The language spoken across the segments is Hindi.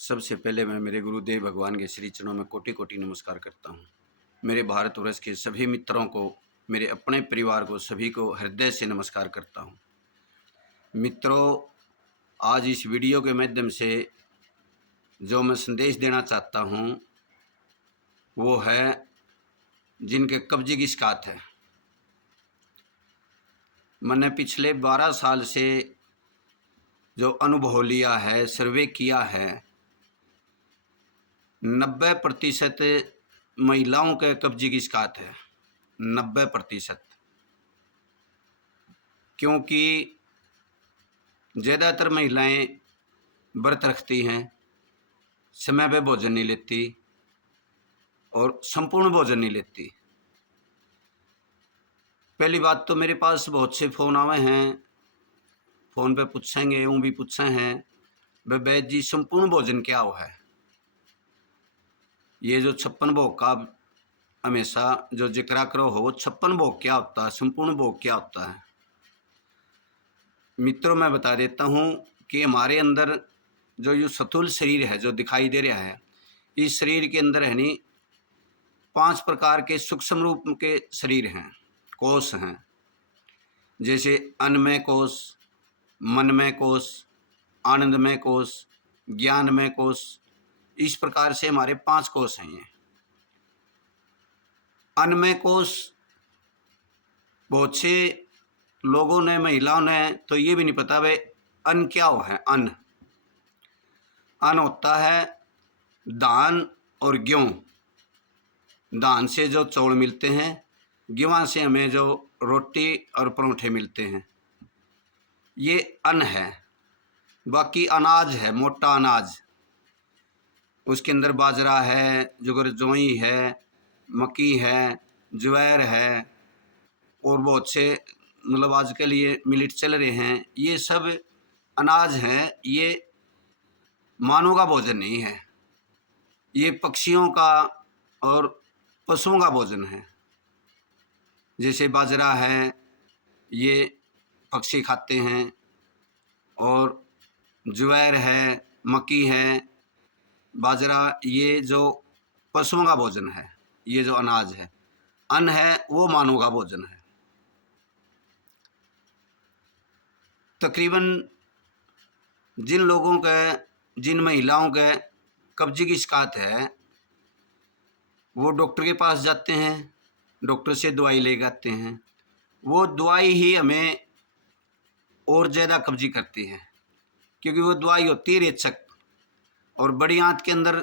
सबसे पहले मैं मेरे गुरुदेव भगवान के श्री चरणों में कोटि कोटि नमस्कार करता हूँ। मेरे भारतवर्ष के सभी मित्रों को, मेरे अपने परिवार को, सभी को हृदय से नमस्कार करता हूँ। मित्रों, आज इस वीडियो के माध्यम से जो मैं संदेश देना चाहता हूँ वो है जिनके कब्जे की शिकायत है। मैंने पिछले 12 साल से जो अनुभव लिया है, सर्वे किया है, 90% महिलाओं के कब्जे की शिकायत है। 90%। क्योंकि ज़्यादातर महिलाएं व्रत रखती हैं, समय पे भोजन नहीं लेती और संपूर्ण भोजन नहीं लेती। पहली बात तो मेरे पास बहुत से फ़ोन आए हैं, फ़ोन पे पूछेंगे, यूँ भी पूछे हैं, वैद्य जी संपूर्ण भोजन क्या हो है। ये जो 56 भोग का हमेशा जो जिक्र करो हो, वो 56 भोग क्या होता है, संपूर्ण भोग क्या होता है। मित्रों, मैं बता देता हूँ कि हमारे अंदर जो ये स्थूल शरीर है जो दिखाई दे रहा है, इस शरीर के अंदर है नहीं 5 प्रकार के सूक्ष्म रूप के शरीर हैं, कोष हैं। जैसे अन्नमय कोष, मनमय कोष, आनंदमय कोष, ज्ञानमय कोष। इस प्रकार से हमारे 5 कोष हैं। ये अन्नमय कोष बहुत से लोगों ने, महिलाओं ने तो ये भी नहीं पता भाई अन्न क्या हो है। अन्न होता है धान और गेहूँ। धान से जो चावल मिलते हैं, गेहूँ से हमें जो रोटी और परोठे मिलते हैं, ये अन्न है। बाकी अनाज है, मोटा अनाज, उसके अंदर बाजरा है, जुगर जोई है, मक्की है, ज्वार है और बहुत से मतलब आजकल ये मिलेट चल रहे हैं। ये सब अनाज हैं। ये मानव का भोजन नहीं है, ये पक्षियों का और पशुओं का भोजन है। जैसे बाजरा है, ये पक्षी खाते हैं, और ज्वार है, मक्की है, बाजरा, ये जो पशुओं का भोजन है। ये जो अनाज है, अन्न है, वो मानव का भोजन है। तकरीबन जिन लोगों के, जिन महिलाओं के कब्जे की शिकायत है, वो डॉक्टर के पास जाते हैं, डॉक्टर से दवाई ले आते हैं। वो दवाई ही हमें और ज़्यादा कब्जी करती है, क्योंकि वो दवाई होती है रेचक और बड़ी आंत के अंदर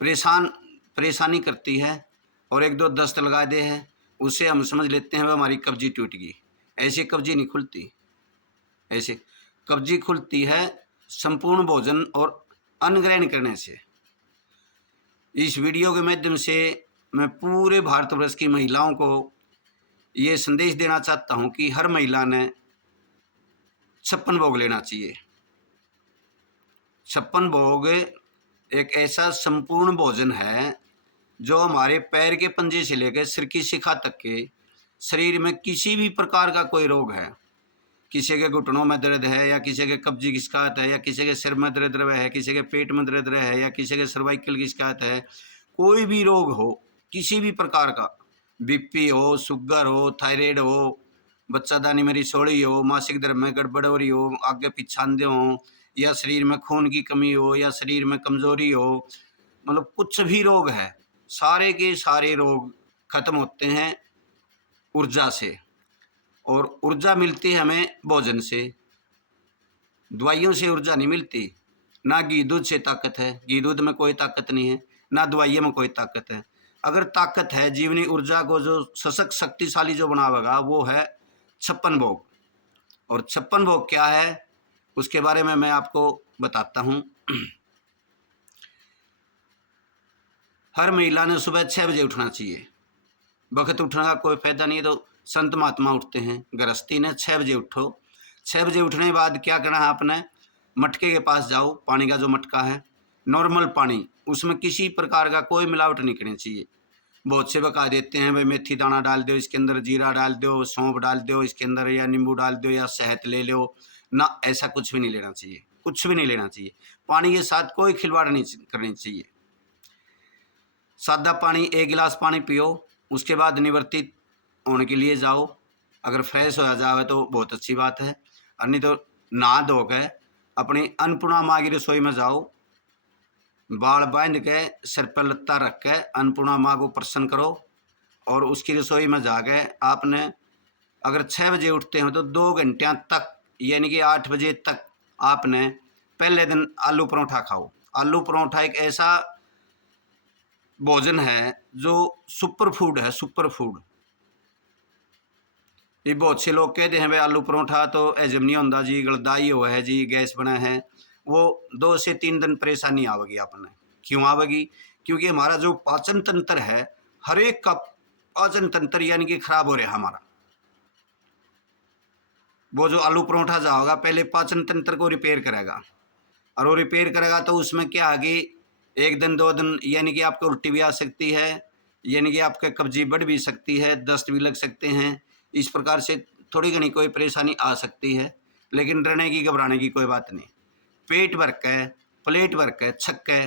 परेशानी करती है, और 1-2 दस्त लगा दे है, उससे हम समझ लेते हैं वह हमारी कब्जी टूट गई। ऐसे कब्जी नहीं खुलती। ऐसे कब्जी खुलती है संपूर्ण भोजन और अन्न ग्रहण करने से। इस वीडियो के माध्यम से मैं पूरे भारतवर्ष की महिलाओं को ये संदेश देना चाहता हूँ कि हर महिला ने 56 भोग लेना चाहिए। 56 भोग एक ऐसा संपूर्ण भोजन है जो हमारे पैर के पंजे से लेकर सिर की शिखा तक के शरीर में किसी भी प्रकार का कोई रोग है, किसी के घुटनों में दर्द है, या किसी के कब्जे की शिकायत है, या किसी के सिर में दर्द है, किसी के पेट में दर्द है, या किसी के सर्वाइकल की शिकायत है, कोई भी रोग हो, किसी भी प्रकार का, बीपी हो, शुगर हो, थायराइड हो, बच्चादानी में रिसोड़ी हो, मासिक धर्म में गड़बड़ हो रही हो, आगे पिछांदे हो, या शरीर में खून की कमी हो, या शरीर में कमजोरी हो, मतलब कुछ भी रोग है, सारे के सारे रोग खत्म होते हैं ऊर्जा से। और ऊर्जा मिलती है हमें भोजन से, दवाइयों से ऊर्जा नहीं मिलती। ना घी दूध से ताकत है, घी दूध में कोई ताकत नहीं है, ना दवाइयों में कोई ताकत है। अगर ताकत है, जीवनी ऊर्जा को जो सशक्त शक्तिशाली जो बनावेगा, वो है 56 भोग। और 56 भोग क्या है उसके बारे में मैं आपको बताता हूँ। हर महिला ने सुबह 6 बजे उठना चाहिए। वक्त उठने का कोई फायदा नहीं है तो संत महात्मा उठते हैं, गृहस्थी ने 6 बजे उठो। 6 बजे उठने के बाद क्या करना है, आपने मटके के पास जाओ, पानी का जो मटका है, नॉर्मल पानी, उसमें किसी प्रकार का कोई मिलावट नहीं करनी चाहिए। बहुत से बता देते हैं भाई मेथी दाना डाल दो इसके अंदर, जीरा डाल दो, सौंफ डाल दो इसके अंदर, या नींबू डाल दो, या शहद ले लो ना। ऐसा कुछ भी नहीं लेना चाहिए, कुछ भी नहीं लेना चाहिए। पानी के साथ कोई खिलवाड़ नहीं करनी चाहिए। सादा पानी, 1 गिलास पानी पियो, उसके बाद निवर्तित होने के लिए जाओ। अगर फ्रेश हो जाए तो बहुत अच्छी बात है, और नहीं तो नहा धो के अपनी अन्नपूर्णा माँ की रसोई में जाओ, बाल बांध के सिर पर लत्ता रख के अन्नपूर्णा माँ को प्रसन्न करो, और उसकी रसोई में जाके आपने अगर 6 बजे उठते हो तो 2 घंटिया तक यानी कि 8 बजे तक आपने पहले दिन आलू परोठा खाओ। आलू परोठा एक ऐसा भोजन है जो सुपर फूड है, सुपर फूड। ये बहुत से लोग कहते हैं भाई आलू परोठा तो हजम नहीं होता जी, गलदाई हुआ है जी, गैस बना है। वो 2 से 3 दिन परेशानी आवेगी आपने। क्यों आवेगी? क्योंकि हमारा जो पाचन तंत्र है, हर एक का पाचन तंत्र यानी कि खराब हो रहा है हमारा। वो जो आलू परोठा जाओगा पहले पाचन तंत्र को रिपेयर करेगा, और वो रिपेयर करेगा तो उसमें क्या है कि 1 दिन 2 दिन यानी कि आपको उल्टी भी आ सकती है, यानी कि आपका कब्जी बढ़ भी सकती है, दस्त भी लग सकते हैं। इस प्रकार से थोड़ी घनी कोई परेशानी आ सकती है, लेकिन डरने की घबराने की कोई बात नहीं। पेट भर के, प्लेट भर के, छक के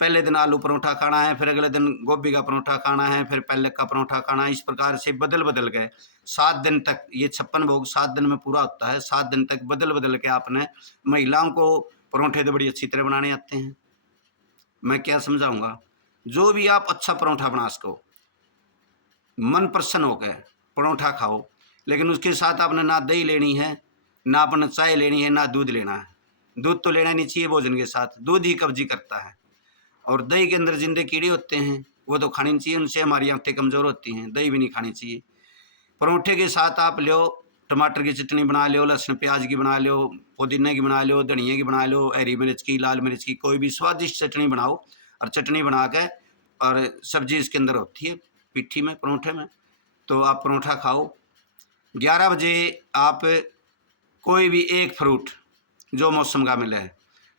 पहले दिन आलू परोठा खाना है, फिर अगले दिन गोभी का परोठा खाना है, फिर पालक का परोठा खाना है। इस प्रकार से बदल बदल के 7 दिन तक, ये 56 भोग 7 दिन में पूरा होता है। 7 दिन तक बदल बदल के आपने, महिलाओं को परोठे तो बड़ी अच्छी तरह बनाने आते हैं, मैं क्या समझाऊंगा। जो भी आप अच्छा परोठा बना सको, मन प्रसन्न होकर परोठा खाओ, लेकिन उसके साथ आपने ना दही लेनी है, ना आपने चाय लेनी है, ना दूध लेना है। दूध तो लेना नहीं चाहिए भोजन के साथ, दूध ही कब्जी करता है। और दही के अंदर जिंदे कीड़े होते हैं, वो तो खानी नहीं चाहिए, उनसे हमारी आंखें कमज़ोर होती हैं। दही भी नहीं खानी चाहिए। परोठे के साथ आप लो टमाटर की चटनी बना लो, लहसुन प्याज की बना लो, पुदीने की बना लो, धनिया की बना लो, हरी मिर्च की, लाल मिर्च की, कोई भी स्वादिष्ट चटनी बनाओ, और चटनी बना के और सब्जी इसके अंदर होती है पिट्ठी में, परोठे में, तो आप परोठा खाओ। 11 बजे आप कोई भी एक फ्रूट जो मौसम का मिले,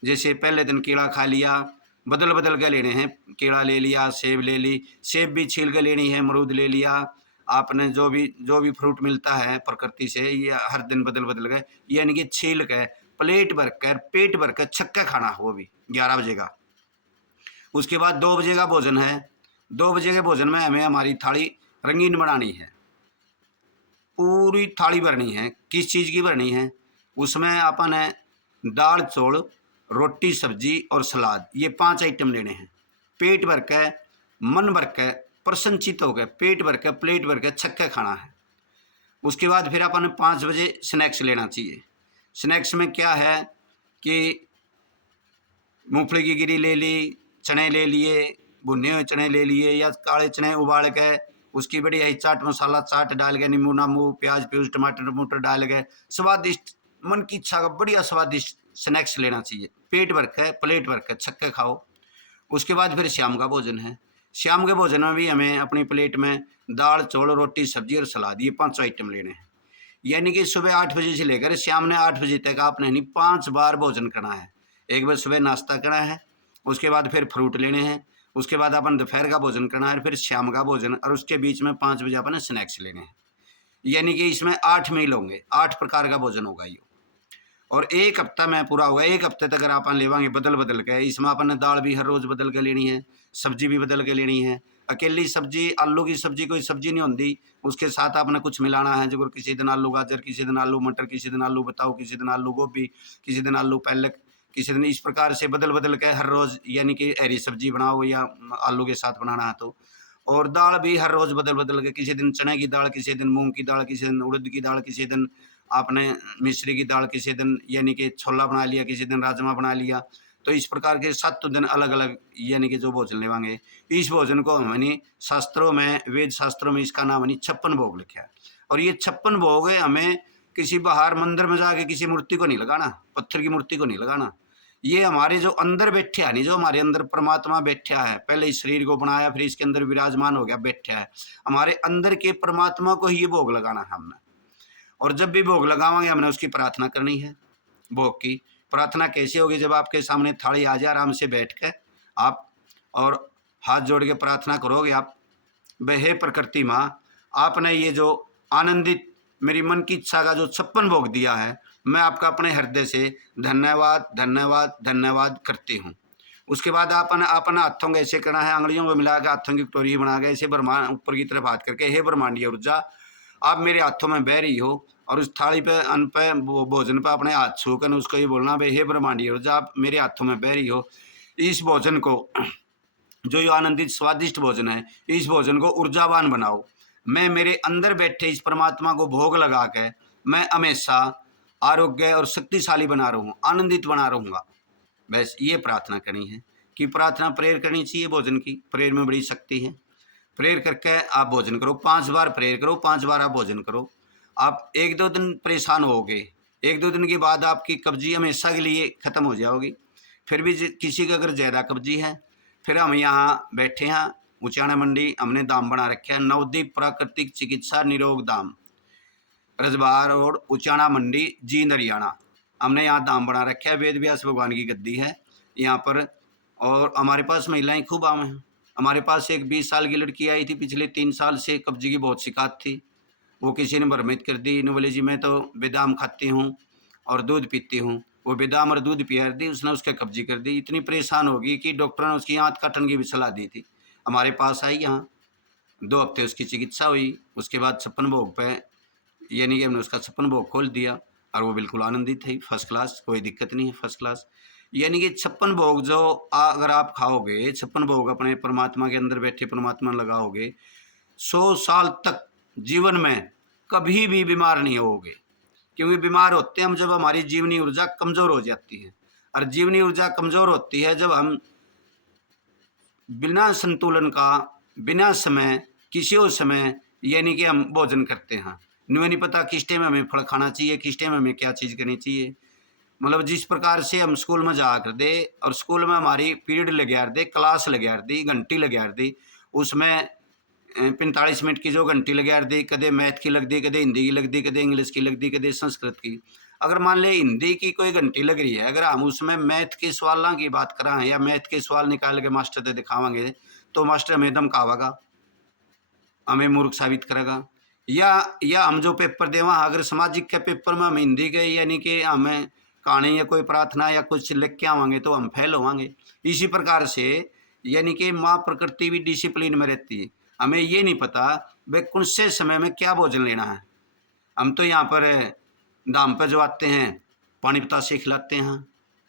जैसे पहले दिन केला खा लिया, बदल बदल के लेने हैं। केला ले लिया, सेब ले ली, सेब भी छील के लेनी है, अमरूद ले लिया। आपने जो भी फ्रूट मिलता है प्रकृति से, ये हर दिन बदल बदल के यानी कि छील के प्लेट भर कर, पेट भर कर छक्का खाना, वो भी 11 बजे का। उसके बाद 2 बजे का भोजन है। 2 बजे के भोजन में हमें हमारी थाली रंगीन बनानी है, पूरी थाली भरनी है। किस चीज़ की भरनी है? उसमें अपन है दाल चौल, रोटी सब्जी और सलाद, ये 5 आइटम लेने हैं। पेट भर के, मन भर के, प्रसन्नचित हो गए, पेट भर के, प्लेट भर के छक्के खाना है। उसके बाद फिर अपन 5 बजे स्नैक्स लेना चाहिए। स्नैक्स में क्या है कि मूंगफली की गिरी ले ली, चने ले लिए, भुने हुए चने ले लिए, या काले चने उबाल के उसकी बढ़िया ही चाट मसाला चाट डाल के, नींबू नांबू, प्याज प्यूज, टमाटर टमाटर डाल के स्वादिष्ट, मन की इच्छा का बढ़िया स्वादिष्ट स्नैक्स लेना चाहिए। पेट भर के, प्लेट भर के छक्के खाओ। उसके बाद फिर शाम का भोजन है। शाम के भोजन में भी हमें अपनी प्लेट में दाल चौल, रोटी सब्जी और सलाद, ये 5 आइटम लेने हैं। यानी कि सुबह 8 बजे से लेकर शाम ने 8 बजे तक आपने नहीं 5 बार भोजन करना है। एक बार सुबह नाश्ता करना है, उसके बाद फिर फ्रूट लेने हैं, उसके बाद अपन दोपहर का भोजन करना है, फिर शाम का भोजन, और उसके बीच में 5 बजे अपन स्नैक्स लेने हैं। यानी कि इसमें 8 मील होंगे, 8 प्रकार का भोजन होगा ये। और 1 हफ्ता में पूरा होगा। 1 हफ्ते तक अगर अपन लेवांगे बदल बदल के, इसमें अपन ने दाल भी हर रोज़ बदल के लेनी है, सब्जी भी बदल के लेनी है। अकेली सब्जी, आलू की सब्जी कोई सब्जी नहीं होती, उसके साथ आपने कुछ मिलाना है। जो किसी दिन आलू गाजर, किसी दिन आलू मटर, किसी दिन आलू बताओ, किसी दिन आलू गोभी, किसी दिन आलू पालक, किसी दिन, इस प्रकार से बदल बदल के हर रोज़, यानी कि हरी सब्जी बनाओ या आलू के साथ बनाना है तो। और दाल भी हर रोज़ बदल बदल के, किसी दिन चने की दाल, किसी दिन मूंग की दाल, किसी दिन उड़द की दाल, किसी दिन आपने मिश्री की दाल, किसी दिन यानी कि छोला बना लिया, किसी दिन राजमा बना लिया। तो इस प्रकार के 7 दिन अलग अलग यानी कि जो भोजन लेवांगे। इस भोजन को हमने शास्त्रों में, वेद शास्त्रों में इसका नाम है 56 भोग लिखा है। और ये 56 भोग है, हमें किसी बाहर मंदिर में जाके किसी मूर्ति को नहीं लगाना, पत्थर की मूर्ति को नहीं लगाना। ये हमारे जो अंदर बैठा है, नहीं, जो हमारे अंदर परमात्मा बैठा है, पहले इस शरीर को बनाया, फिर इसके अंदर विराजमान हो गया, बैठा है, हमारे अंदर के परमात्मा को ही ये भोग लगाना है हमने। और जब भी भोग लगावांगे हमने उसकी प्रार्थना करनी है। भोग की प्रार्थना कैसे होगी? जब आपके सामने थाली आ जाए, आराम से बैठ के आप और हाथ जोड़ के प्रार्थना करोगे आप, हे प्रकृति माँ, आपने ये जो आनंदित मेरी मन की इच्छा का जो 56 भोग दिया है, मैं आपका अपने हृदय से धन्यवाद धन्यवाद धन्यवाद करती हूँ। उसके बाद अपना हाथों को ऐसे करना है, अंगुलियों को मिला के हाथों की कटोरी बना के ऐसे ब्रह्मांड ऊपर की तरफ हाथ करके, हे ब्रह्मांडीय ऊर्जा आप मेरे हाथों में बह रही हो, और उस थाली पे अन्न पे भोजन पे अपने हाथ छू कर उसको ये बोलना भाई हे ब्रह्मांडीय ऊर्जा आप मेरे हाथों में बह रही हो, इस भोजन को जो ये आनंदित स्वादिष्ट भोजन है, इस भोजन को ऊर्जावान बनाओ। मैं मेरे अंदर बैठे इस परमात्मा को भोग लगा के मैं हमेशा आरोग्य और शक्तिशाली बना रहूँ, आनंदित बना रहूँगा। बस ये प्रार्थना करनी है कि प्रार्थना प्रेयर करनी चाहिए भोजन की, प्रेयर में बड़ी शक्ति है। प्रेयर करके आप भोजन करो, 5 बार प्रेयर करो, 5 बार आप भोजन करो। आप 1-2 दिन परेशान होगे, 1-2 दिन के बाद आपकी कब्जी हमेशा के लिए खत्म हो जाओगी। फिर भी किसी का अगर ज़्यादा कब्जी है, फिर हम यहाँ बैठे हैं उचाना मंडी, हमने धाम बना रखे हैं नवदीप प्राकृतिक चिकित्सा निरोग धाम, रजबार रोड उचाना मंडी जींद हरियाणा। हमने यहाँ धाम बना रखा है, वेद व्यास भगवान की गद्दी है यहाँ पर। और हमारे पास महिलाएं खूब आम हैं। हमारे पास एक 20 साल की लड़की आई थी, पिछले 3 साल से कब्जी की बहुत शिकायत थी। वो किसी ने भ्रमित कर दी, बोले जी मैं तो बेदाम खाती हूँ और दूध पीती हूँ। वो बेदाम और दूध पिया दी, उसने उसके कब्जी कर दी। इतनी परेशान होगी कि डॉक्टर ने उसकी आंत काटने की भी सलाह दी थी। हमारे पास आई यहाँ, 2 हफ्ते उसकी चिकित्सा हुई। उसके बाद 56 भोग पे, यानी कि हमने उसका 56 भोग खोल दिया और वो बिल्कुल आनंदित है, फर्स्ट क्लास, कोई दिक्कत नहीं है, फर्स्ट क्लास। यानी कि 56 भोग जो अगर आप खाओगे, 56 भोग अपने परमात्मा के अंदर बैठे परमात्मा लगाओगे, 100 साल तक जीवन में कभी भी बीमार नहीं होगे। क्योंकि बीमार होते हैं हम जब हमारी जीवनी ऊर्जा कमजोर हो जाती है, और जीवनी ऊर्जा कमजोर होती है जब हम बिना संतुलन का, बिना समय, किसी और समय यानी कि हम भोजन करते हैं। नहीं पता किस टाइम हमें फल खाना चाहिए, किस टाइम हमें क्या चीज़ करनी चाहिए। मतलब जिस प्रकार से हम स्कूल में जा कर दे, और स्कूल में हमारी पीरियड लगे यार दे, क्लास लगे यार दी, घंटी लगे यार दी, उसमें 45 मिनट की जो घंटी लगे यार दी, कदे मैथ की लग दी, कदे हिंदी की लग दी, कदे इंग्लिश की लग दी, कदे संस्कृत की। अगर मान ले हिंदी की कोई घंटी लग रही है, अगर हम उसमें मैथ के सवालों की बात करें या मैथ के सवाल निकाल के मास्टर से दिखावांगे, तो मास्टर हमें धमकावेगा, हमें मूर्ख साबित करेगा। या हम जो पेपर दे वहाँ अगर सामाजिक के पेपर में हम हिंदी के यानी कि हमें कहानी या कोई प्रार्थना या कुछ लिख के आवांगे तो हम फेल होवांगे। इसी प्रकार से यानी कि माँ प्रकृति भी डिसिप्लिन में रहती है। हमें ये नहीं पता भाई कौन से समय में क्या भोजन लेना है। हम तो यहाँ पर दाम पे जो आते हैं पानी बतासे खिलाते हैं,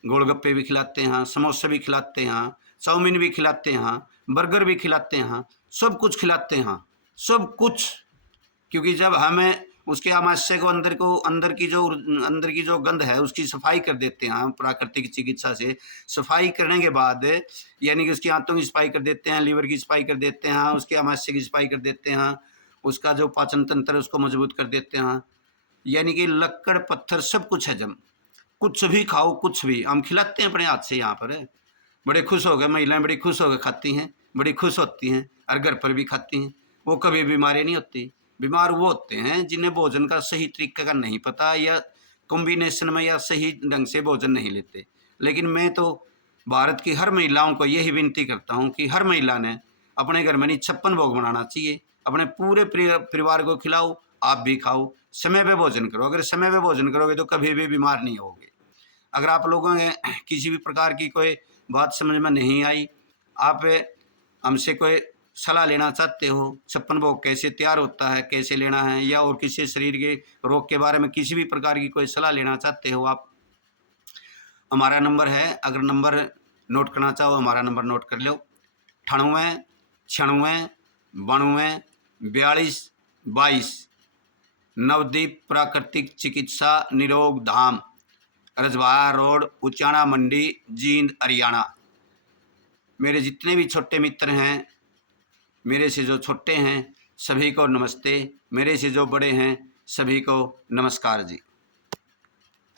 गोलगप्पे भी खिलाते हैं, समोसे भी खिलाते हैं, चाउमीन भी खिलाते हैं, बर्गर भी खिलाते हैं, सब कुछ खिलाते हैं, सब कुछ। क्योंकि जब हमें उसके आमाशय को अंदर की जो गंध है उसकी सफाई कर देते हैं प्राकृतिक चिकित्सा से, सफाई करने के बाद यानी कि उसकी आंतों की सफाई कर देते हैं, लीवर की सफाई कर देते हैं, उसके आमाशय की सफाई कर देते हैं, उसका जो पाचन तंत्र उसको मजबूत कर देते हैं। यानी कि लक्कड़ पत्थर सब कुछ हजम, कुछ भी खाओ, कुछ भी हम खिलाते हैं अपने हाथ से। यहाँ पर बड़े खुश हो गए, महिलाएं बड़ी खुश होकर खाती हैं, बड़ी खुश होती हैं, और घर पर भी खाती हैं। वो कभी बीमारी नहीं होती। बीमार वो होते हैं जिन्हें भोजन का सही तरीका का नहीं पता, या कॉम्बिनेशन में या सही ढंग से भोजन नहीं लेते। लेकिन मैं तो भारत की हर महिलाओं को यही विनती करता हूँ कि हर महिला ने अपने घर में नहीं 56 भोग बनाना चाहिए, अपने पूरे परिवार को खिलाओ, आप भी खाओ, समय पे भोजन करो। अगर समय पे भोजन करोगे तो कभी भी बीमार नहीं होगे। अगर आप लोगों ने किसी भी प्रकार की कोई बात समझ में नहीं आई, आप हमसे कोई सलाह लेना चाहते हो, 56 भोग कैसे तैयार होता है, कैसे लेना है, या और किसी शरीर के रोग के बारे में किसी भी प्रकार की कोई सलाह लेना चाहते हो, आप हमारा नंबर है, अगर नंबर नोट करना चाहो हमारा नंबर नोट कर लो, 98 96 92 42 22। नवदीप प्राकृतिक चिकित्सा निरोग धाम, रजवाड़ा रोड उचाना मंडी जींद हरियाणा। मेरे जितने भी छोटे मित्र हैं, मेरे से जो छोटे हैं सभी को नमस्ते, मेरे से जो बड़े हैं सभी को नमस्कार जी।